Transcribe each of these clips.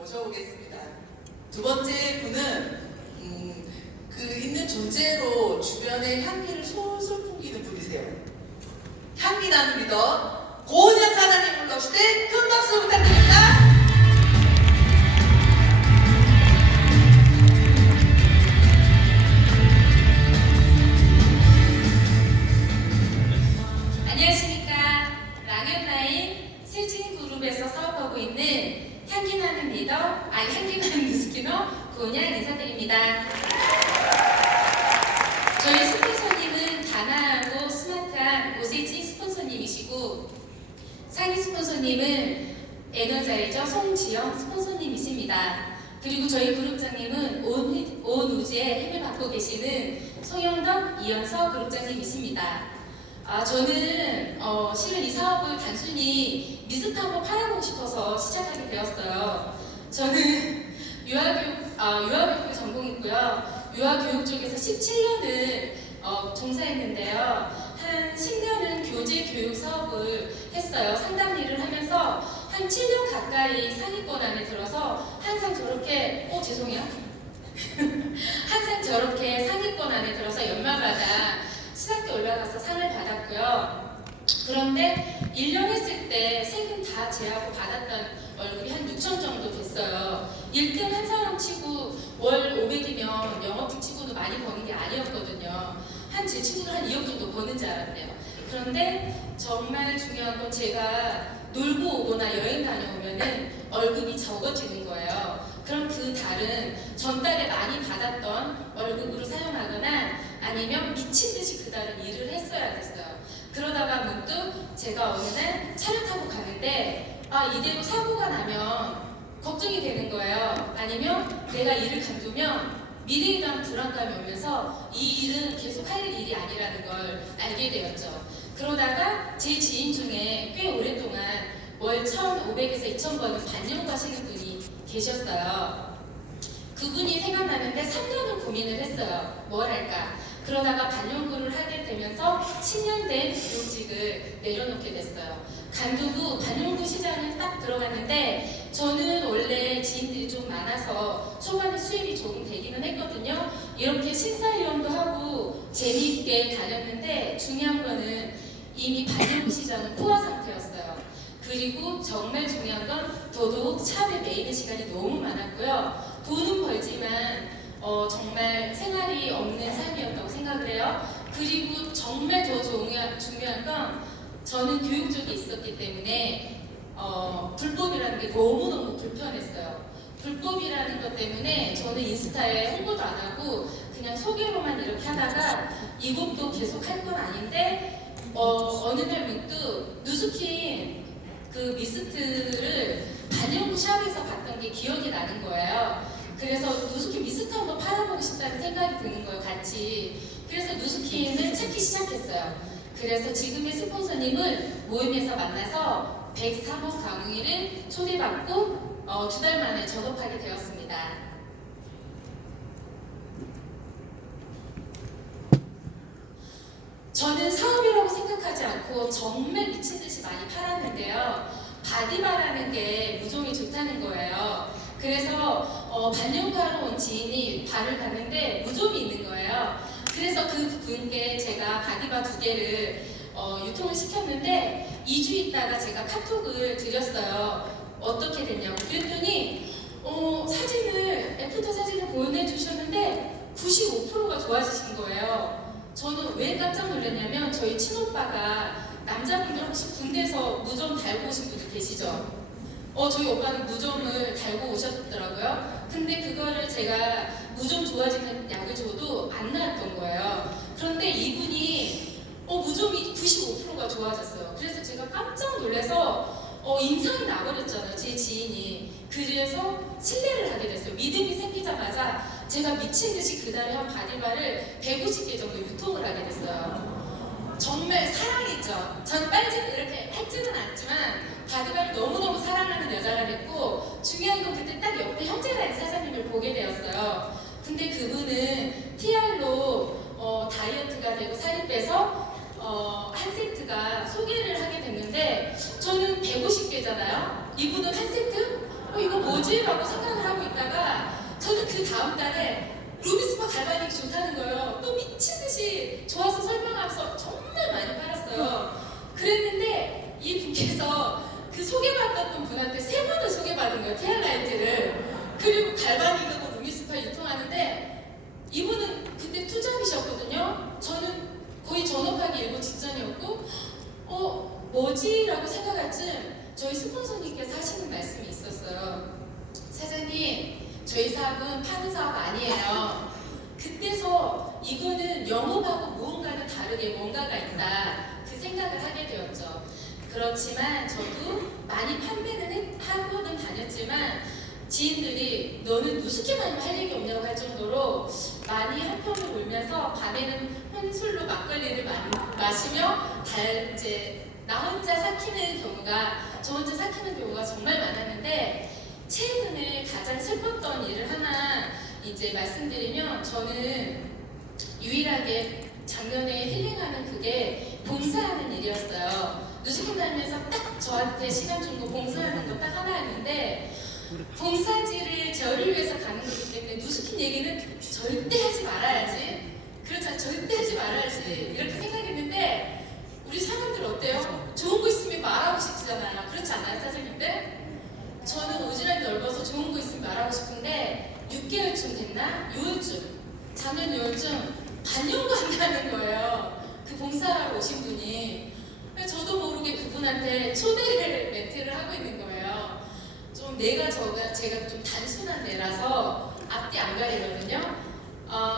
모셔보겠습니다. 두 번째 분은 그 있는 존재로 주변의 향기를 솔솔 풍기는 분이세요. 향기 나는 리더 고은현 사장님 불러오실 때 큰 박수 부탁드립니다. 안녕하십니까. 랑연라인 세진그룹에서 사업하고 있는 향기나는 리더, 향기나는 스키너 고은현 인사드립니다. 저희 스폰서님은 단아하고 스마트한 오세진 스폰서님이시고, 상위 스폰서님은 에너자이저 송지영 스폰서님이십니다. 그리고 저희 그룹장님은 온 우주에 힘을 받고 계시는 송영덕, 이현서 그룹장님이십니다. 저는 실은 이 사업을 단순히 미스트 한번 팔아보고 싶어서 시작하게 되었어요. 저는 유아교육을 전공했고요. 유아교육 쪽에서 17년을 종사했는데요. 한 10년은 교재 교육 사업을 했어요. 상담 일을 하면서 한 7년 가까이 상위권 안에 들어서 항상 저렇게 죄송해요. 항상 저렇게 상위권 안에 들어서 연말마다 시상대 올라가서 상을 받았고요. 그런데 1년 했을 때 세금 다 제하고 받았던 월급이 한 6천 정도 됐어요. 1등 한 사람 치고 월 500이면 영업직 치고도 많이 버는 게 아니었거든요. 제 친구들 한 2억 정도 버는 줄 알았대요. 그런데 정말 중요한 건 제가 놀고 오거나 여행 다녀오면은 월급이 적어지는 거예요. 그럼 그 달은 전달에 많이 받았던 월급으로 사용하거나 아니면 미친 듯이 그 달은 일을 했어야 됐어요. 그러다가 문득 제가 어느 날 차를 타고 가는데 이대로 사고가 나면 걱정이 되는 거예요. 아니면 내가 일을 간두면 미래에 대한 불안감이 오면서 이 일은 계속 할 일이 아니라는 걸 알게 되었죠. 그러다가 제 지인 중에 꽤 오랫동안 월 1,500에서 2,000 버는 반년과 하시는 분이 계셨어요. 그분이 생각나는데 3년을 고민을 했어요. 뭘 할까? 그러다가 반년구를 하게 되면서 10년 된 교육직을 내려놓게 됐어요. 간두고 반년구 시장을 딱 들어갔는데 저는 원래 지인들이 좀 많아서 초반에 수입이 조금 되기는 했거든요. 이렇게 심사위원도 하고 재미있게 다녔는데 중요한 거는 이미 반년구 시장은 포화 상태였어요. 그리고 정말 중요한 건 더더욱 샵에 매이는 시간이 너무 많았고요. 돈은 벌지만 정말 생활이 없는 삶이었다고 생각을 해요. 그리고 정말 더 중요한 건 저는 교육 쪽에 있었기 때문에 불법이라는 게 너무너무 불편했어요. 불법이라는 것 때문에 저는 인스타에 홍보도 안 하고 그냥 소개로만 이렇게 하다가 이것도 계속 할 건 아닌데 어느 날 문득 누스킨 그 미스트를 반영구 샵에서 봤던 게 기억이 나는 거예요. 그래서 누스킨 미스트 한번 팔아보고 싶다는 생각이 드는 거예요, 같이. 그래서 누스킨을 찾기 시작했어요. 그래서 지금의 스폰서님을 모임에서 만나서 103호 강의를 초대받고 2달 만에 졸업하게 되었습니다. 저는 사업이라고 생각하지 않고 정말 미친 듯이 많이 팔았는데요. 바디바라는 게 무종이 좋다는 거예요. 그래서 반려가로 온 지인이 발을 봤는데 무좀이 있는 거예요. 그래서 그 분께 제가 바디바 2개를 유통을 시켰는데 2주 있다가 제가 카톡을 드렸어요. 어떻게 됐냐고. 그랬더니 사진을 애프터 사진을 보내주셨는데 95%가 좋아지신 거예요. 저는 왜 깜짝 놀랐냐면 저희 친오빠가 남자분들 혹시 군대에서 무좀 달고 오신 분들 계시죠? 저희 오빠는 무좀을 달고 오셨더라고요. 근데 그거를 제가 무좀 좋아지는 약을 줘도 안 나았던 거예요. 그런데 이분이 무좀이 95%가 좋아졌어요. 그래서 제가 깜짝 놀라서 인상이 나버렸잖아요, 제 지인이. 그래서 신뢰를 하게 됐어요. 믿음이 생기자마자 제가 미친 듯이 그달에 한 바디바를 150개 정도 유통을 하게 됐어요. 정말 사랑했죠. 전 빨리 이렇게 했지는 않지만 바디바를 너무너무 사랑하는 여자가 됐고, 중요한 건 그때 딱 옆에 형제라인 사장님을 보게 되었어요. 근데 그분은 TR로 다이어트가 되고 살이 빼서 한 세트가 소개를 하게 됐는데 저는 150개잖아요. 이분은 한 세트? 이거 뭐지라고 생각을 하고 있다가 저는 그 다음 달에 루비스파 갈바닉이 좋다는 거예요. 또 미친 듯이 좋아서 설명하면서 정말 많이 팔았어요. 그랬는데 이 분께서 그 소개받았던 분한테 3번을 소개받은 거예요. 케알라이트를. 그리고 갈바닉하고 루비스파 유통하는데 이분은 그때 투잡이셨거든요. 저는 거의 전업하기 일보 직전이었고 뭐지라고 생각할 즈음 저희 스폰서님께서 하시는 말씀이 있었어요. 사장님, 저희 사업은 파는 사업 아니에요. 그때서 이거는 영업하고 무언가는 다르게 뭔가가 있다, 그 생각을 하게 되었죠. 그렇지만 저도 많이 판매는 하고는 다녔지만 지인들이 너는 누수케만 할 얘기 없냐고 할 정도로 많이 한편을 울면서 밤에는 혼술로 막걸리를 많이 마시며 이제 나 혼자 삭히는 경우가, 저 혼자 삭히는 경우가 정말 많았는데, 최근에 가장 슬펐던 일을 하나 이제 말씀드리면, 저는 유일하게 작년에 힐링하는 그게 봉사하는 일이었어요. 누수캠 다니면서 딱 저한테 시간 준 거 봉사하는 거 딱 하나였는데, 봉사지를 저를 위해서 가는 거기 때문에 누수캠 얘기는 절대 하지 말아야지, 그렇잖아, 절대 하지 말아야지 이렇게 생각했는데, 우리 사람들 어때요? 좋은 거 있으면 말하고 싶잖아요. 그렇지 않아요, 사장님들? 저는 오지랖이 넓어서 좋은 거 있으면 말하고 싶은데 6개월쯤 됐나? 요쯤, 작년 요쯤 반년도 안 가는 거예요. 그 봉사하러 오신 분이. 저도 모르게 그분한테 초대를 멘트를 하고 있는 거예요. 좀 제가 좀 단순한 애라서 앞뒤 안 가리거든요.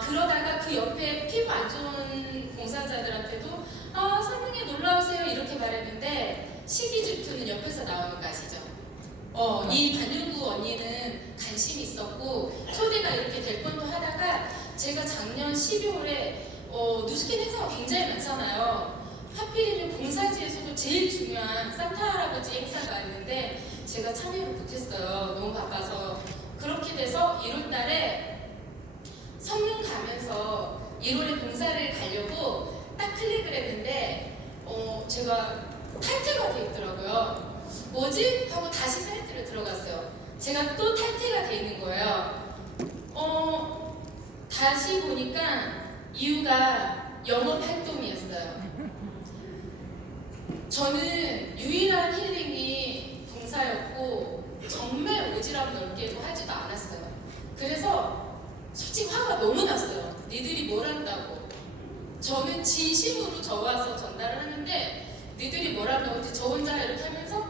그러다가 그 옆에 피부 안 좋은 봉사자들한테도 성능에 놀러오세요 이렇게 말했는데, 시기 질투는 옆에서 나오는 거 아시죠? 이 반윤구 언니는 관심이 있었고 초대가 이렇게 될 뻔도 하다가, 제가 작년 12월에 누수캠 행사가 굉장히 많잖아요. 하필이면 봉사지에서도 제일 중요한 산타 할아버지 행사가 있는데 제가 참여를 못했어요. 너무 바빠서. 그렇게 돼서 1월달에 성능 가면서 1월에 봉사를 가려고 딱 클릭을 했는데 제가 탈퇴가 돼 있더라고요. 뭐지? 하고 다시 사이트를 들어갔어요. 제가 또 탈퇴가 돼 있는 거예요. 다시 보니까 이유가 영업 활동이었어요. 저는 유일한 힐링이 봉사였고 정말 오지랖 넓게도 하지도 않았어요. 그래서 솔직히 화가 너무 났어요. 니들이 뭘 한다고. 저는 진심으로 저와서 전달을 하는데 니들이 뭘 한다고 저 혼자 이렇게 하면서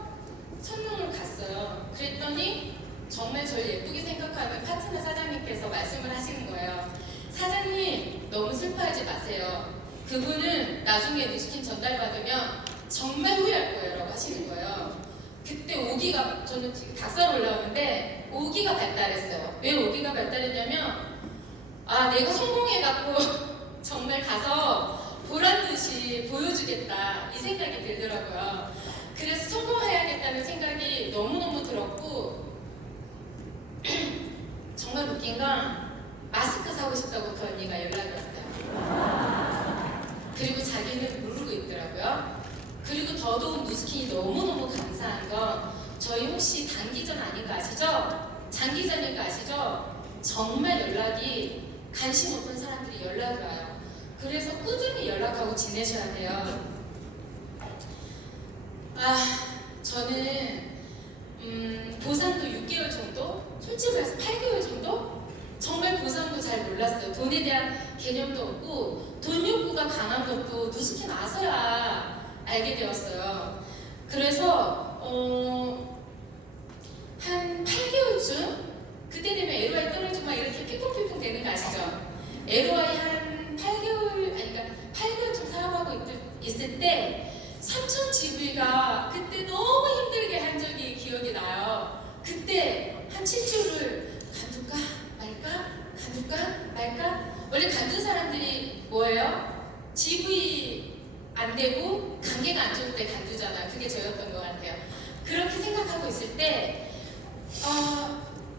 성명을 갔어요. 그랬더니 정말 저를 예쁘게 생각하는 파트너 사장님께서 말씀을 하시는 거예요. 사장님, 너무 슬퍼하지 마세요. 그분은 나중에 누수캠 전달받으면 정말 후회할 거예요 라고 하시는 거예요. 그때 5기가, 저는 지금 닭살 올라오는데 5기가 발달했어요. 왜 5기가 발달했냐면 내가 성공해갖고 정말 가서 보란듯이 보여주겠다 이 생각이 들더라고요. 그래서 성공해야겠다는 생각이 너무너무 들었고 정말 웃긴 건 마스크 사고 싶다고 그 언니가 연락이 왔어요. 그리고 자기는 모르고 있더라고요. 그리고 더더욱 누수캠이 너무너무 감사한 건, 저희 혹시 단기전 아닌 거 아시죠? 장기전인 거 아시죠? 정말 연락이, 관심 없는 사람들이 연락이 와요. 그래서 꾸준히 연락하고 지내셔야 돼요. 저는 보상도 6개월 정도? 솔직히 말해서 8개월 정도? 정말 보상도 잘 몰랐어요. 돈에 대한 개념도 없고 돈 욕구가 강한 것도 누수캠 와서야 알게 되었어요. 그래서 한 8개월쯤? 그때 되면 LOI 떨어지고 막 이렇게 피풍피풍 되는 거 아시죠? LOI 한 8개월, 그러니까 8개월쯤 사업하고 있을 때 삼천 GV가 그때 너무 힘들게 한 적이 기억이 나요. 그때 한 7주를 간둘까 말까, 간둘까 말까. 원래 간둔 사람들이 뭐예요? GV 안 되고 관계가 안 좋을 때 간두잖아요. 그게 저였던 것 같아요. 그렇게 생각하고 있을 때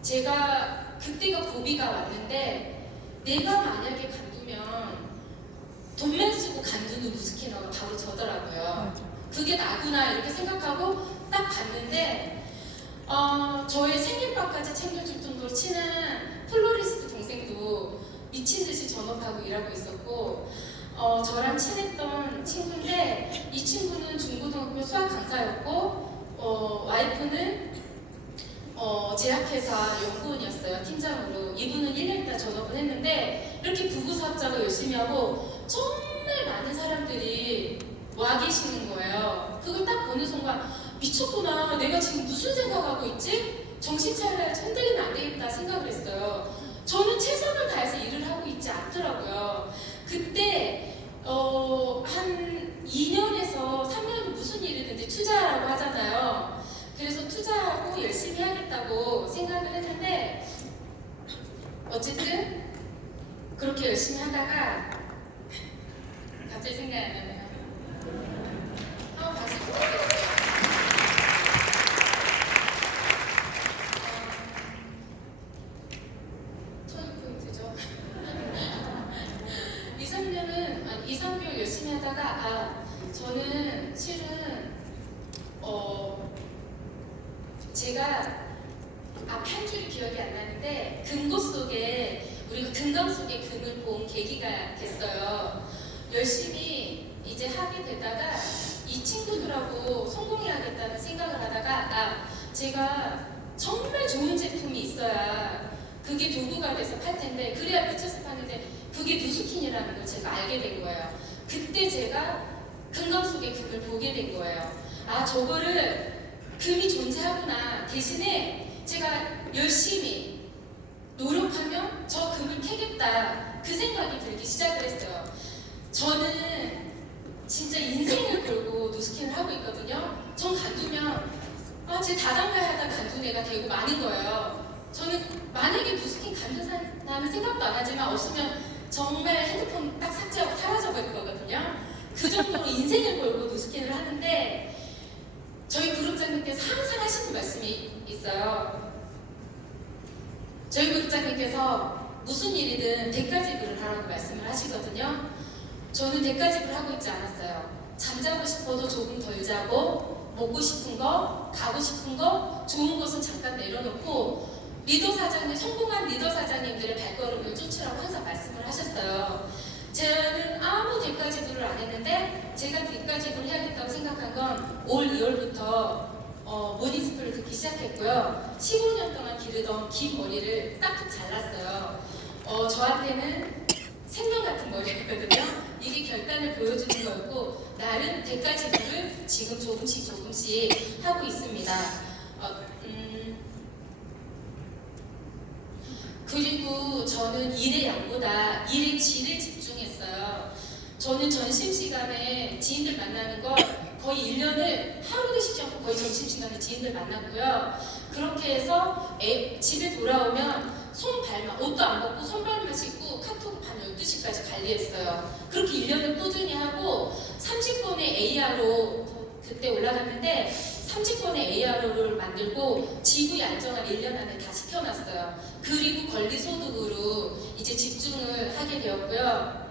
제가 그때가 고비가 왔는데, 내가 만약에 간두면 돈만 쓰고 간두는 누수캠러가 바로 저더라고요. 그게 나구나 이렇게 생각하고 딱 봤는데 저의 생일밥 수박까지 챙겨줄 정도로 친한 플로리스트 동생도 미친 듯이 전업하고 일하고 있었고, 저랑 친했던 친구인데 이 친구는 중고등학교 수학 강사였고, 와이프는 제약회사 연구원이었어요. 팀장으로. 이분은 1년 있다 전업을 했는데 이렇게 부부 사업자가 열심히 하고 정말 많은 사람들이 와 계시는 거예요. 그걸 딱 보는 순간 미쳤구나. 내가 지금 무슨 생각하고 있지? 정신 차려야지, 흔들리면 안 되겠다 생각을 했어요. 저는 최선을 다해서 일을 하고 있지 않더라고요. 그때 한 2년에서 3년이 무슨 일이든지 투자라고 하잖아요. 그래서 투자하고 열심히 하겠다고 생각을 했는데 어쨌든 그렇게 열심히 하다가 갑자기 생각이 안 나네요. 다시 볼게요. 터닝 포인트죠. 2, 3개월 열심히 하다가 저는 실은 제가 앞에 한 줄이 기억이 안 나는데 금고 속에 우리가 금강 속에 금을 본 계기가 됐어요. 열심히 이제 하게 되다가 이 친구들하고 성공해야겠다는 생각을 하다가 제가 정말 좋은 제품이 있어야 그게 도구가 돼서 팔 텐데 그래야 미쳐서 파는데 그게 누스킨이라는 걸 제가 알게 된 거예요. 그때 제가 금강 속의 금을 보게 된 거예요. 저거를 금이 존재하구나. 대신에 제가 열심히 노력하면 저 금을 캐겠다. 그 생각이 들기 시작을 했어요. 저는 진짜 인생을 걸고 누스킨을 하고 있거든요. 전 간두면 제 다단계 하다 간둔 애가 되고 마는 거예요. 저는 만약에 누스킨 간둔다는 생각도 안 하지만 없으면 정말 핸드폰 딱 삭제하고 사라져버릴 거거든요. 그 정도로 인생을 걸고 누스킨을 하는데 저희 그룹장님께서 항상 하시는 말씀이 있어요. 저희 그룹장님께서 무슨 일이든 대가지불을 하라고 말씀을 하시거든요. 저는 대가지불을 하고 있지 않았어요. 잠자고 싶어도 조금 덜 자고, 먹고 싶은 거, 가고 싶은 거, 좋은 것은 잠깐 내려놓고 리더 사장님, 성공한 리더 사장님들의 발걸음을 쫓으라고 항상 말씀을 하셨어요. 저는 아무 대가지불을 안 했는데 제가 대가지불을 해야겠다고 생각한 건 올 2월부터 모닝스쿨을 듣기 시작했고요. 15년 동안 기르던 긴 머리를 싹둑 잘랐어요. 저한테는 생명 같은 머리였거든요. 이게 결단을 보여주는 거였고 나름 대가지불을 지금 조금씩 하고 있습니다. 그리고 저는 일의 양보다 일의 질에 집중했어요. 저는 점심시간에 지인들 만나는 걸 거의 1년을 하루도 쉬지 않고 거의 점심시간에 지인들 만났고요. 그렇게 해서 집에 돌아오면 손발만, 옷도 안 벗고 손발만 씻고 카톡 밤 12시까지 관리했어요. 그렇게 1년을 꾸준히 하고 30권의 AR로 그때 올라갔는데 30권의 ARO를 만들고 지구의 안정화를 1년 안에 다 시켜놨어요. 그리고 권리소득으로 이제 집중을 하게 되었고요.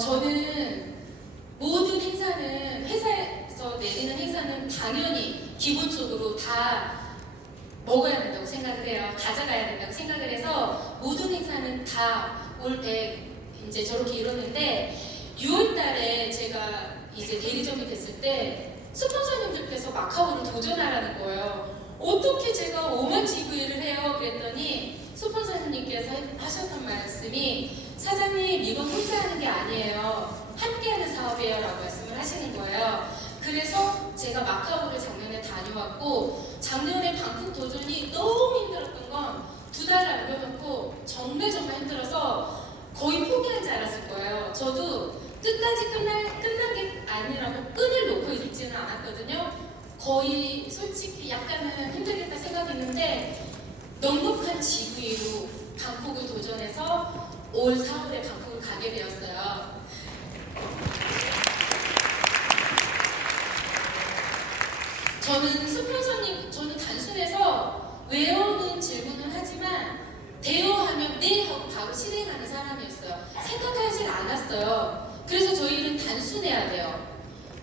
저는 모든 행사는 회사에서 내리는 행사는 당연히 기본적으로 다 먹어야 된다고 생각을 해요. 가져가야 된다고 생각을 해서 모든 행사는 다 올 100 이제 저렇게 이뤘는데 6월달에 제가 이제 대리점이 됐을 때 스폰서님들께서 마카오를 도전하라는 거예요. 어떻게 제가 5만 GV를 해요? 그랬더니 스폰서님께서 하셨던 말씀이 사장님 이건 혼자 하는 게 아니에요. 함께하는 사업이에요 라고 말씀을 하시는 거예요. 그래서 제가 마카오를 작년에 다녀왔고 작년에 방콕 도전이 너무 힘들었던 건 2달 남겨놓고 정말 힘들어서 거의 포기한 줄 알았을 거예요. 저도 끝까지 끝난 게 아니라고 끈을 놓고 있지는 않았거든요. 거의 솔직히 약간은 힘들겠다 생각했는데 넉넉한 GV로 방콕을 도전해서 올 4월에 방콕을 가게 되었어요. 저는 단순해서 외우는 질문을 하지만 대여하면 네 하고 바로 실행하는 사람이었어요. 생각하지 않았어요. 그래서 저희 일은 단순해야 돼요.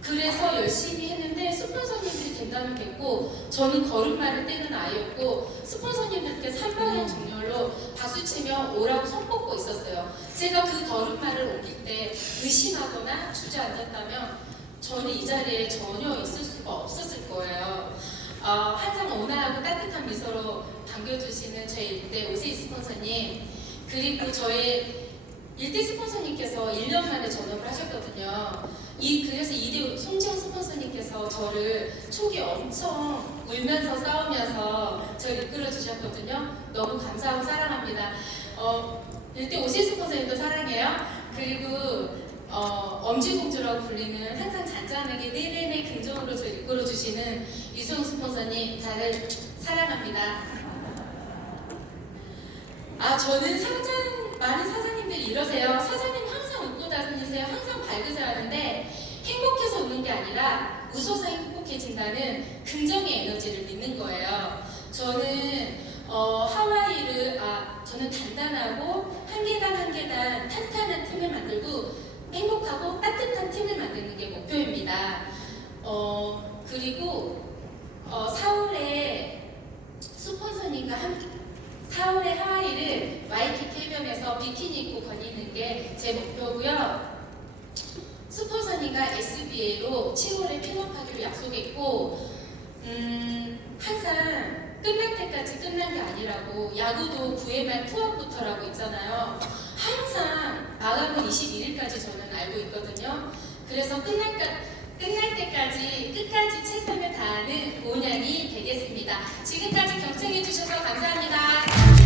그래서 열심히 했는데 스폰서님들이 된다면 됐고, 저는 걸음마를 떼는 아이였고 스폰서님들께 3방향 정렬로 박수치며 오라고 손 뻗고 있었어요. 제가 그 걸음마를 옮길 때 의심하거나 주저앉았다면 저는 이 자리에 전혀 있을 수가 없었을 거예요. 항상 온화하고 따뜻한 미소로 반겨주시는 제 일대 오세희 스폰서님, 그리고 저의 일대 스폰서님께서 1년 만에 전업을 하셨거든요. 그래서 이대 송지영 스폰서님께서 저를 초기 엄청 울면서 싸우면서 저를 이끌어 주셨거든요. 너무 감사하고 사랑합니다. 일대 오세희 스폰서님도 사랑해요. 그리고 엄지공주라고 불리는 항상 잔잔하게 내내내 긍정으로 저를 이끌어 주시는 이소영 스폰서님, 다들 사랑합니다. 저는 많은 사장님들이 이러세요. 사장님 항상 웃고 다니세요. 항상 밝으세요 하는데, 행복해서 웃는 게 아니라 웃어서 행복해진다는 긍정의 에너지를 믿는 거예요. 저는 저는 단단하고 한 계단 한 계단 탄탄한 팀을 만들고 행복하고 따뜻한 팀을 만드는 게 목표입니다. 그리고 4월에 스폰서님과 함께 4월에 하와이를 와이키키 해변에서 비키니 입고 거니는 게 제 목표고요. 스폰서님과 SBA로 7월에 핀업하기로 약속했고, 항상 끝날 때까지 끝난 게 아니라고, 야구도 9회 말 투아웃부터라고 있잖아요. 항상 마감은 21일까지 저는 알고 있거든요. 그래서 끝날 때까지 끝까지 최선을 다하는 5년이 되겠습니다. 지금까지 경청해 주셔서 감사합니다.